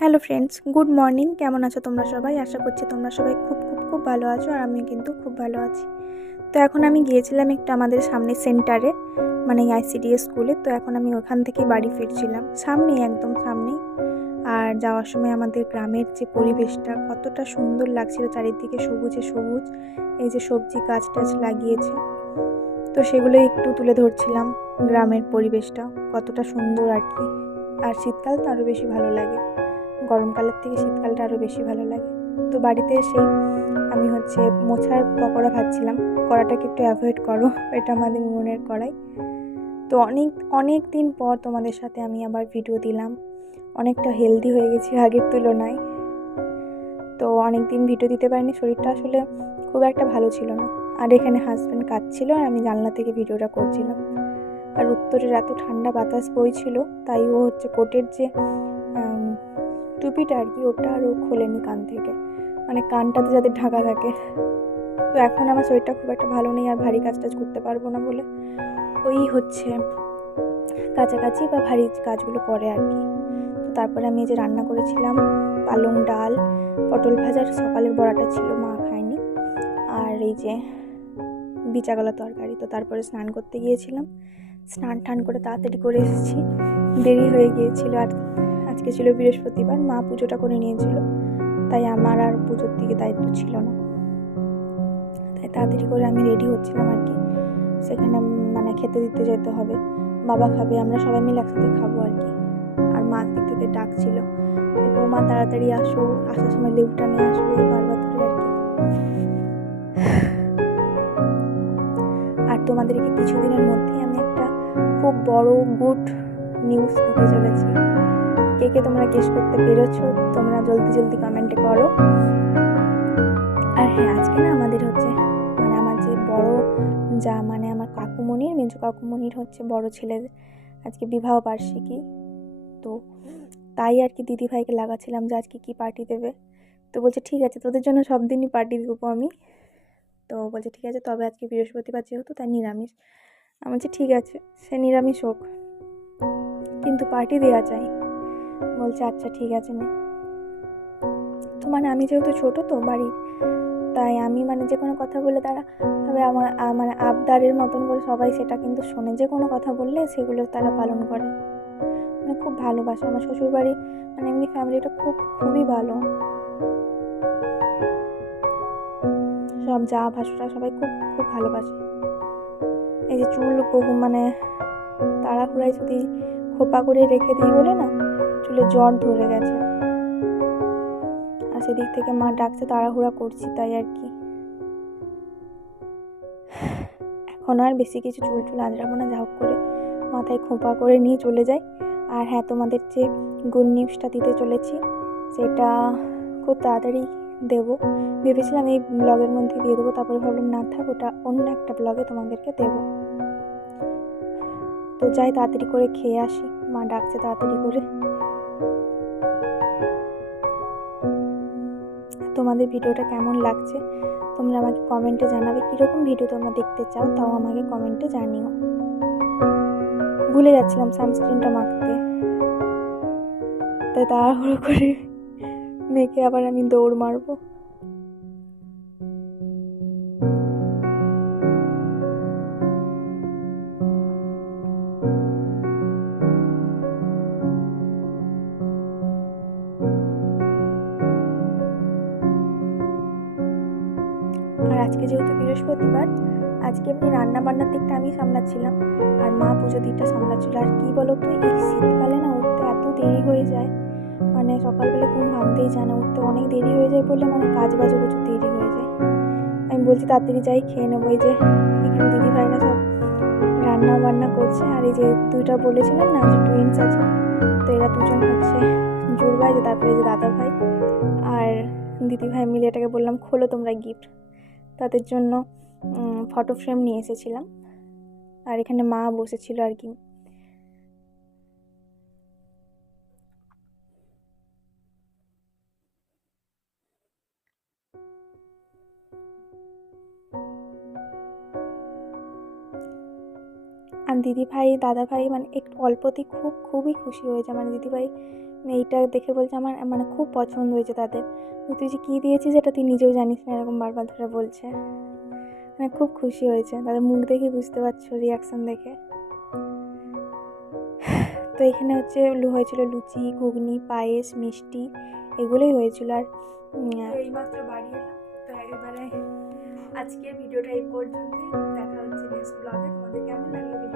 Hello friends good morning কেমন আছো তোমরা সবাই? আশা করছি তোমরা সবাই খুব খুব খুব ভালো আছো আর আমি কিন্তু খুব ভালো আছি। তো এখন আমি গিয়েছিলাম একটু আমাদের সামনে সেন্টারে মানে আইসিডিএস স্কুলে তো এখন আমি ওখান থেকে বাড়ি ফিরছিলাম, সামনেই, একদম সামনেই। আর যাওয়ার সময় আমাদের গ্রামের যে পরিবেশটা কতটা সুন্দর লাগছিল, চারিদিকে সবুজে সবুজ। এই যে সবজি গাছ টাছ লাগিয়েছে। তো সেগুলো একটু তুলে ধরছিলাম গ্রামের পরিবেশটা, কতটা সুন্দর আর কি। আর শীতকাল তো আরও বেশি ভালো লাগে। গরমকালের থেকে শীতকালটা আরও বেশি ভালো লাগে। তো বাড়িতে এসেই আমি হচ্ছে মোছার পকোড়া খাচ্ছিলাম কড়াটাকে একটু অ্যাভয়েড করো, এটা আমাদের মনের কড়াই। তো অনেক অনেক দিন পর তোমাদের সাথে আমি আবার ভিডিও দিলাম। অনেকটা হেলদি হয়ে গেছি আগের তুলনায়। তো অনেক দিন ভিডিও দিতে পারিনি, শরীরটা আসলে খুব একটা ভালো ছিল না। আর এখানে হাজব্যান্ড কাঁদছিল আর আমি জানলা থেকে ভিডিওটা করছিলাম। আর উত্তরের এত ঠান্ডা বাতাস বইছিল, তাই ও হচ্ছে কোটের যে টুপিটা আর কি, ওটা আরও খোলেনি কান থেকে। মানে কানটাতে যাতে ঢাকা থাকে। তো এখন আমার শরীরটা খুব একটা ভালো নেই, আর ভারী কাজ টাজ করতে পারব না বলে। ওই হচ্ছে কাছাকাছি বা ভারী কাজগুলো করে আর কি। তো তারপরে আমি যে রান্না করেছিলাম, পালং ডাল, পটল ভাজার সকালের বড়াটা ছিল, মা খায়নি। আর এই যে বিচাগলা তরকারি, তো তারপরে স্নান করতে গিয়েছিলাম। স্নান টান করে তাড়াতাড়ি করে এসেছি। দেরি হয়ে গিয়েছিল আর আজকে ছিল বৃহস্পতিবার, মা পুজোটা করে নিয়েছিল। তাই আমার আর পুজোর দিকে দায়িত্ব ছিল না। তাই তাড়াতাড়ি করে আমি রেডি হচ্ছিলাম আর কি। সেখানে মানে খেতে দিতে যেতে হবে। বাবা খাবে, আমরা সবাই মিলে একসাথে খাব আর কি। আর মা দিক থেকে ডাকছিল। এরপর মা তাড়াতাড়ি আসো, আসার সময় লেবুটা নিয়ে আসবে ধরে আর কি। আর তোমাদেরকে কিছুদিনের মধ্যেই আমি একটা খুব বড় গুড নিউজ দিতে চলেছি। কে কে তোমরা গেস করতে পেরেছ, তোমরা জলদি জলদি কমেন্টে করো। আর হ্যাঁ আজকে না আমাদের হচ্ছে মানে আমার যে বড় যা মানে আমার কাকুমণির, মেজো কাকুমণির হচ্ছে বড় ছেলের আজকে বিবাহ বার্ষিকী। তো তাই আর কি দিদি ভাইকে লাগাচ্ছিলাম যে আজকে কি পার্টি দেবে। তো বলছে, ঠিক আছে, তোদের জন্য সব দিনই পার্টি দেবো আমি। তো বলছে, ঠিক আছে, তবে আজকে বৃহস্পতিবার যেহেতু, তাই নিরামিষ। আমি বলছি, ঠিক আছে, সে নিরামিষ হোক। কিন্তু পার্টি দেওয়া চাই বলছে আচ্ছা ঠিক আছে, নে। তো মানে আমি যেহেতু ছোটো তো বাড়ির তাই আমি মানে যে কোনো কথা বলে তারা ভাবে আমার মানে আবদারের মতন করে সবাই সেটা কিন্তু শোনে। যে কোনো কথা বললে সেগুলো তারা পালন করে। মানে খুব ভালোবাসে। আমার শ্বশুরবাড়ি মানে এমনি ফ্যামিলিটা খুব, খুবই ভালো। সব যা ভাসুরা সবাই খুব খুব ভালোবাসে। এই যে চুল, বহু মানে তাড়াহুড়ায় যদি খোপা করে রেখে দিই বলে না চুলে জ্বর ধরে গেছে। আর সেদিক থেকে মা ডাকছে, তাড়াহুড়া করছি তাই আর কি। এখন আর বেশি কিছু চুল টুল আঁচড়াবো না, যা হোক করে মাথায় খোঁপা করে নিয়ে চলে যাই। আর হ্যাঁ তোমাদের যে গুড নিউজটা দিতে চলেছি, সেটা খুব তাড়াতাড়ি দেবো। ভেবেছিলাম এই ব্লগের মধ্যে দিয়ে দেবো, তারপরে ভাবলাম না থাক, ওটা অন্য একটা ব্লগে তোমাদেরকে দেবো। তো যাই, তাড়াতাড়ি করে খেয়ে আসি। মা ডাকছে তাড়াতাড়ি করে। তোমাদের ভিডিওটা কেমন লাগছে, তোমরা আমাকে কমেন্টে জানাবে কীরকম ভিডিও তোমরা দেখতে চাও, তাও আমাকে কমেন্টে জানিও। ভুলে যাচ্ছিলাম সানস্ক্রিনটা মাখতে। তাই তাড়াহুড়ো করে মেখে আবার আমি দৌড় মারবো। যেহেতু বৃহস্পতিবার, আজকে এমনি রান্না বান্নার দিকটা আমি সামলাচ্ছিলাম। আর মা পুজো দিকটা সামলাচ্ছিল। আর কী বলো তো এই শীতকালে না উঠতে এত দেরি হয়ে যায়। মানে সকালবেলা ঘুম ভাঙতেই যায় না, উঠতে অনেক দেরি হয়ে যায় বলে মানে কাজ বাজে প্রচুর দেরি হয়ে যায়। আমি বলছি তাড়াতাড়ি যাই, খেয়ে নেব। এই যে এখানে দিদি ভাইরা সব রান্না বান্না করছে। আর এই যে দুইটা বলেছিলাম না, যে টুইন্স আছে, তো এরা দুজন হচ্ছে জোর ভাই যে তারপরে যে দাদা ভাই আর দিদি ভাই মিলে এটাকে বললাম, খোলো তোমরা গিফট তাদের জন্য ফটো ফ্রেম নিয়ে এসেছিলাম। আর এখানে মা বসেছিল আর কি। আর দিদি ভাই দাদা ভাই মানে একটু অল্পতেই খুব, খুবই খুশি হয়েছে। মানে দিদি ভাই এইটা দেখে বলছে আমার মানে খুব পছন্দ হয়েছে তাদের। তুই যে কী দিয়েছিস এটা তুই নিজেও জানিস না, এরকম বারবার ধরে বলছে। মানে খুব খুশি হয়েছে। তাদের মুখ দেখে বুঝতে পারছ রিয়াকশান দেখে। তো এখানে হচ্ছে হয়েছিল লুচি, ঘুগনি, পায়েস, মিষ্টি, এগুলোই হয়েছিল। আর এইমাত্র আজকের ভিডিওটা এই পর্যন্তই। দেখা হচ্ছে নেক্সট ব্লগে তোমাদের কেমন লাগল?